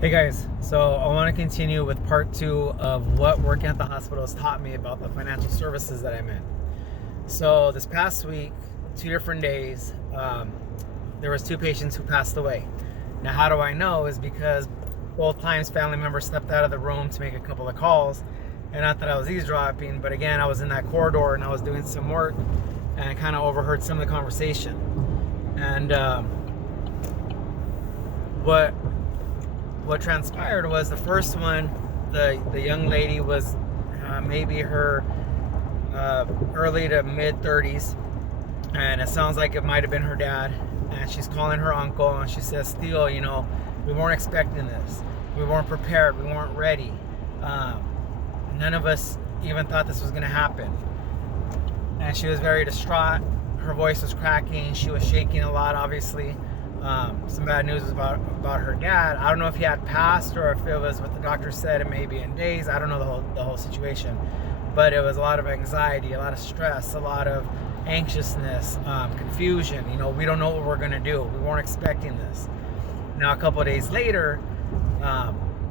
Hey guys, so I want to continue with part 2 of what working at the hospital has taught me about the financial services that I'm in. So this past week, 2 different days, there was 2 patients who passed away. Now how do I know is because both times family members stepped out of the room to make a couple of calls, and not that I was eavesdropping, but again I was in that corridor and I was doing some work and I kind of overheard some of the conversation. And what transpired was the first one, the young lady was maybe her early to mid 30s, and it sounds like it might have been her dad, and she's calling her uncle and she says, Theo, we weren't expecting this, we weren't prepared, we weren't ready, none of us even thought this was going to happen. And she was very distraught, her voice was cracking, she was shaking a lot, obviously. Some bad news was about her dad. I don't know if he had passed or if it was what the doctor said, it may be in days. I don't know the whole situation, but it was a lot of anxiety, a lot of stress, a lot of anxiousness, confusion. We don't know what we're gonna do. We weren't expecting this. Now a couple of days later,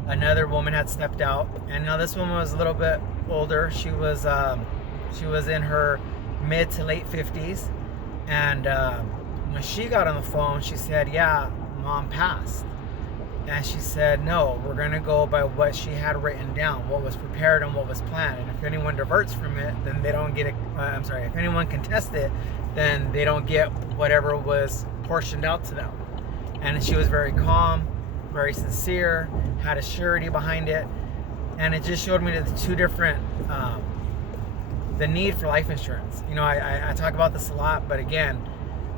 another woman had stepped out, and now this woman was a little bit older. She was in her mid to late 50s, and when she got on the phone, she said, yeah, mom passed. And she said, no, we're going to go by what she had written down, what was prepared and what was planned. And if anyone diverts from it, then they don't get it. If anyone contests it, then they don't get whatever was portioned out to them. And she was very calm, very sincere, had a surety behind it. And it just showed me the two different, the need for life insurance. I talk about this a lot, but again,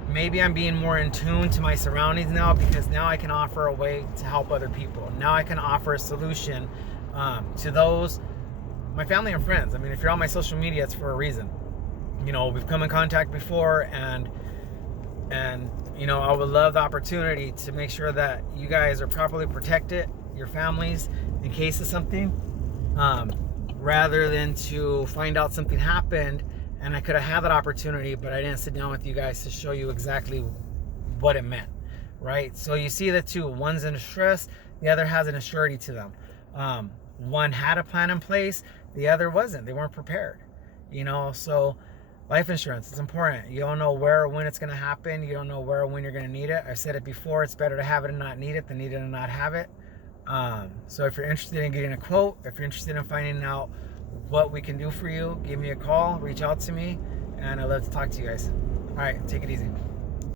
maybe I'm being more in tune to my surroundings now, because now I can offer a way to help other people. Now I can offer a solution to those, my family and friends. I mean, if you're on my social media, it's for a reason. We've come in contact before, and I would love the opportunity to make sure that you guys are properly protected, your families, in case of something, rather than to find out something happened and I could have had that opportunity, but I didn't sit down with you guys to show you exactly what it meant, right? So you see the two, one's in distress, the other has an assurity to them. One had a plan in place, the other wasn't. They weren't prepared, so life insurance is important. You don't know where or when it's going to happen. You don't know where or when you're going to need it. I've said it before, it's better to have it and not need it than need it and not have it. So if you're interested in getting a quote, if you're interested in finding out what we can do for you, give me a call, reach out to me, and I'd love to talk to you guys. All right, take it easy.